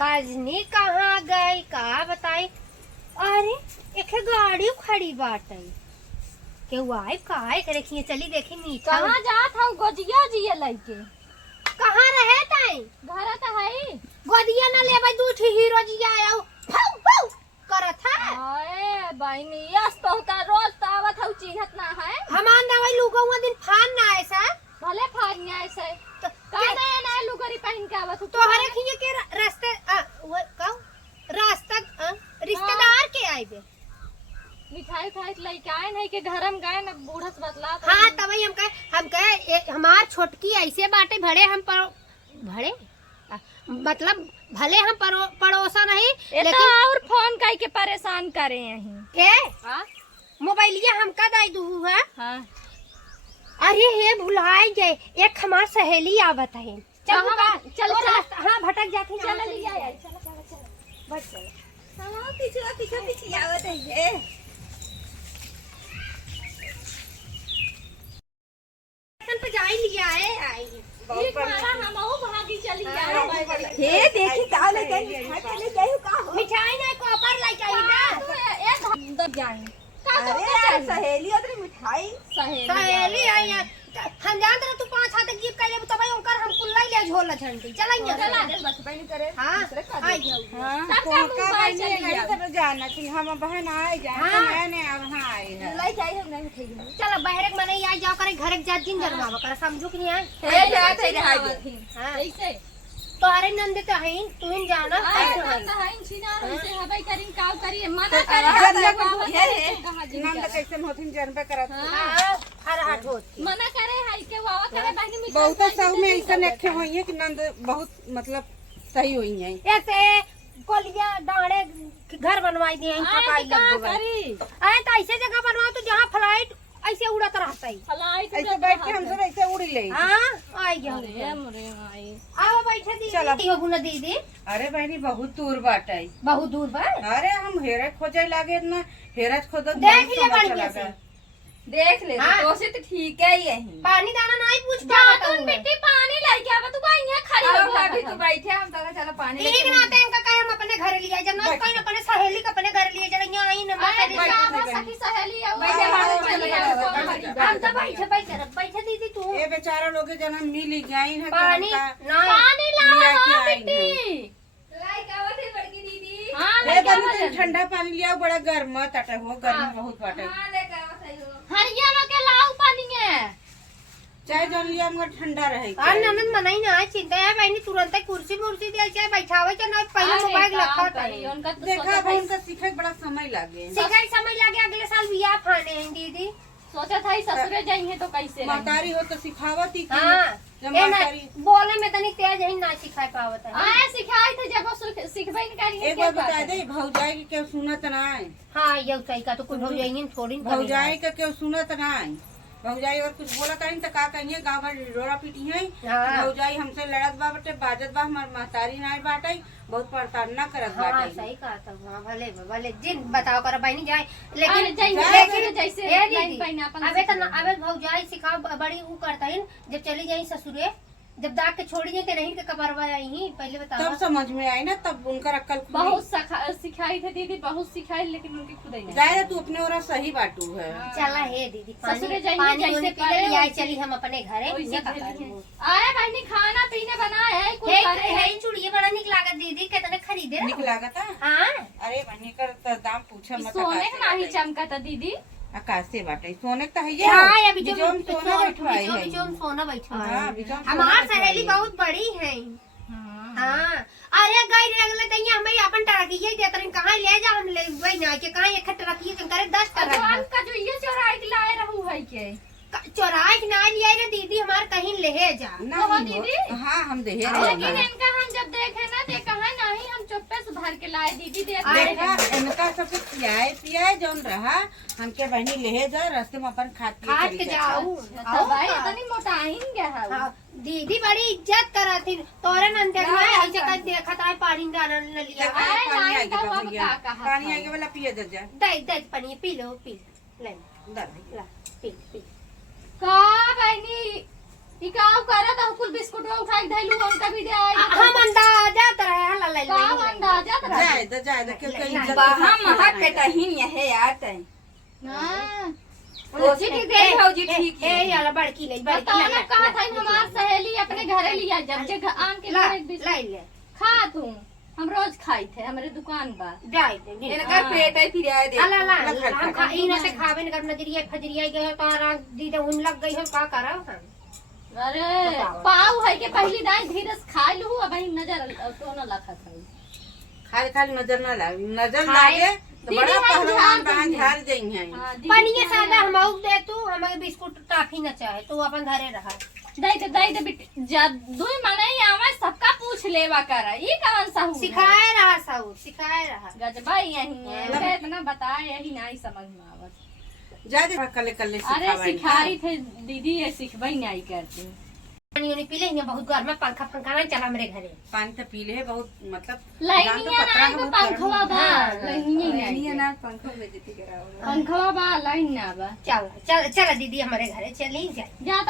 काजनी कहाँ गई का बताई। अरे एक गाड़ी खड़ी बाटे केहू आए काहे के देखिए चली देखी मीठा कहाँ जात हूँ गोजिया जिया लइके कहाँ रहे ताई घर तो है गोदिया न लेबै दूठी हीरो जी आया फौ फौ करत है। अरे बहनी यस तो होता रोज तो आवत हूँ चिन्हत ना है हमान दवाई लुगवा दिन फान ना ऐसा भले फाड़िया ऐसे का नया लुगरी पहन के आवत हूँ तो हरे खिए के रास्ते वो का रास्ता रिश्तेदार के आइबे मिठाई उठाई लेके आए नहीं के घर में गए ना बूढ़ा से बतला हाँ तभी हम कहे हमार छोटकी ऐसे बाटे भले हम भले मतलब भले हम पड़ोसा नहीं लेकिन तो और फोन कई के परेशान करे यहीं के मोबाइलिया हमका दाई दू है। हाँ। अरे ये भुलाए गए एक हमार सहेली आवत है चल हाँ भटक जाती चल लिया चल बस चल हाँ पीछे आवत है ये पे जाई लिया है आई एक मारा हम भागी चली जा हे देखी का ले गई मिठाई ले गई का हो मिठाई ना कॉपर लाइक आई ना एक दब जाए अरे सहेली उधर मिठाई सहेली आई है हम जानत रह तू 5 हाथ गिफ्ट कर ले तब ओकर हम कुल्ला ले झोला झंडी चलाइए चला दे बस बहन करे हां आई जाओ हां कौन का भाई नहीं सब जाना कि हम बहन आए जाए मैंने अब हां आई है लाई जाए हम नहीं उठेगी चलो बाहर के मने आई जाओ करे घर के जात दिन जरवा कर समझो कि नहीं आए हे जात है रहा हां ऐसे तो अरे नंद तो है तू इन जाना ऐसे है छिना ऐसे हवाई करिन काव करिए मना करे नंद कैसे होथिन जनबे करत हां हर हाथ होती मना करे है के वावा करे बहनी मिठाई बहुत सब में ऐसा नेखे होई है कि नंद बहुत मतलब सही होई है ऐसे कोलिया डांडे घर बनवाई दिए हैं थकाई लग गई अरे तो ऐसे जगह बनवाओ तो जहां फ्लाइट ऐसे उड़त रहता है फ्लाइट ऐसे बैठ के हम सब ऐसे उड़ी ले हां आई गया अरे मरे आई आओ बैठे दीदी हो गुना दीदी अरे बहनी बहुत दूर बाटे बहुत दूर बा अरे हम हेरे खोजे लागे ना हेरा खोद देख ले बढ़िया से देख ले तो से तो ठीक है यही पानी दाना नहीं पूछ जा तू बेटी पानी लेके आवा तू कहीं यहां खड़ी हो भाभी तू बैठे हम तो चलो पानी ठीक ना ते इनका कहे हम अपने घर ले जब ना कोई अपने सहेली का अपने घर ले चले यहां आई ना सखी सहेली है हम तो बैठे दीदी तू ये बेचारा लोग जन्म मिल गई है पानी ना पानी लाओ बेटी लाइक आवत है बड़की दीदी हां ले बनी ठंडा पानी लिया बड़ा गर्म टाटा हो गर्म बहुत बाटे हां लेके आवत है हरिया के लाओ पानी है चाय जन लिया मगर ठंडा रहे और ननद मनाई ना चिंता है बहनी तुरंत कुर्सी मुर्सी दे चाहे बैठावे के ना पहले मोबाइल रखा था उनका तो देखा अब उनका सीखे बड़ा समय लागे सिखाई समय लगे अगले साल बियाह फाने हैं दीदी सोचा था ही ससुरे जाएंगे तो कैसे महतारी हो तो सिखावत ही हां जब महतारी बोले में तनी तेज है ना सिखाई पावत है हां सिखाई थे जब सिखबे नहीं करिए एक बार बता दे भौजाई के केहू सुनत ना है हां ये सही का तो कुछ हो जाएंगे थोड़ी भौजाई के केहू सुनत ना है भौजाई और कुछ बोलत है तो का कहिए गाँव भर रोड़ा पीटी है भौजाई हमसे लड़त बा बटे बाजत बा हमार महतारी ना बाटे बहुत प्रताड़ना करत बाटे सही कहा था हां भले जिन बताओ कर बहनी जाए लेकिन जैसे अबे भौजाई सिखाओ बड़ी ऊ करता है जब चली जाई ससुरे जब दाग के छोड़ी जाए नहीं के कबरवा आई ही पहले बताओ तब समझ में आई ना तब उनका अक्ल बहुत सिखाई थे दीदी बहुत सिखाई लेकिन उनकी खुद ही नहीं जाए तू अपने और सही बाटू है चला है दीदी ससुरे जाएंगे पानी जैसे पी ले आई चली हम अपने घरे आए बहनी खाना पीने बनाए है कुछ करे है चूड़िए बड़ा निक लागत दीदी कितने खरीदे निक लागत है हां अरे बहनी कर दाम पूछा मत सोने का नहीं चमका था दीदी आकाशे बाटे सोने का है ये हां अभी जो सोना बैठवाई है जो सोना बैठवा हां है हमार सहेली बहुत बड़ी है हां अरे गई अगले दैया हमें अपन टरकिए देत रही कहां ले जा हम ले वही ना के कहां एक टरकिए के करे 10 टरक का जो ये चोराई के लाए रहू है के चोराई के ना लिया रे दीदी हमार कहीं ले जा ना दीदी हां हम दे लेकिन इनका हम जब देखे ना ते कहां नहीं हम चुप्पे से भर के लाए दीदी देखा इनका सब खियाए पियाए जौन रहा हमके बहनी ले जा रास्ते में अपन खा के जाऊ भाई इतनी मोटाइन गया है दीदी बड़ी इज्जत करती तोरे नंदे में ऐसे कर देखा था पानी दाना न लिया पानी आगे वाला पिए जा दे पानी पी लो ले ला पी का बहनी इकाव करत हो कुल बिस्कुट उठा के धैलू उनका भी दे आई हम अंदाजा तरह ला ले जायदा क्यों कहीं इज्जत बाहा महक के तहीन यहे आत है हाँ कोची की दे भौजी ठीक ए है याला बड़की ले बताओ ना कहा था हमार सहेली अपने घरे लिया जब जे आम के ला घर एक बीच लाई ले खा तू हम रोज खाई थे हमारे दुकान बा जाई दे इनका पेट है फिर आए दे ला ला हम खा ई ना से खावे न कर नजरिया फजरिया गए हो तारा दी तो उन लग गई हो का करब हम अरे पाव है के पहली दाई धीरज खा लू अब ही नजर तो न लखत है खाली खाली नजर ना लागे नजर खाए। लागे तो बड़ा दीदी, हम पहलवान ध्यान बहन देंगे। झाड़ देंगे हैं हां पानी सादा हम आउ दे तू हमें बिस्कुट टॉफी न चाहे तू अपन घरे रहा दई दे जब दुई माने आवा सबका पूछ लेवा कर ई कौन सा हूँ सिखाए रहा साउ सिखाए रहा गजबा यही है मुझे इतना बताए यही नहीं समझ में आवत ज्यादा कले कले अरे सिखावाई सिखाई थे दीदी ये सिखबई नहीं करती पानी उनी पी ले यहाँ बहुत गर्म है पंखा पंखा ना चला मेरे घरे पानी तो पी ले है बहुत मतलब लाइनिया ना तो पंखवा बा लाइनिया नहीं ना ना पंखो में देती कराओ पंखवा बा लाइन ना बा चल चल चल दीदी हमारे घरे चली जाए जाता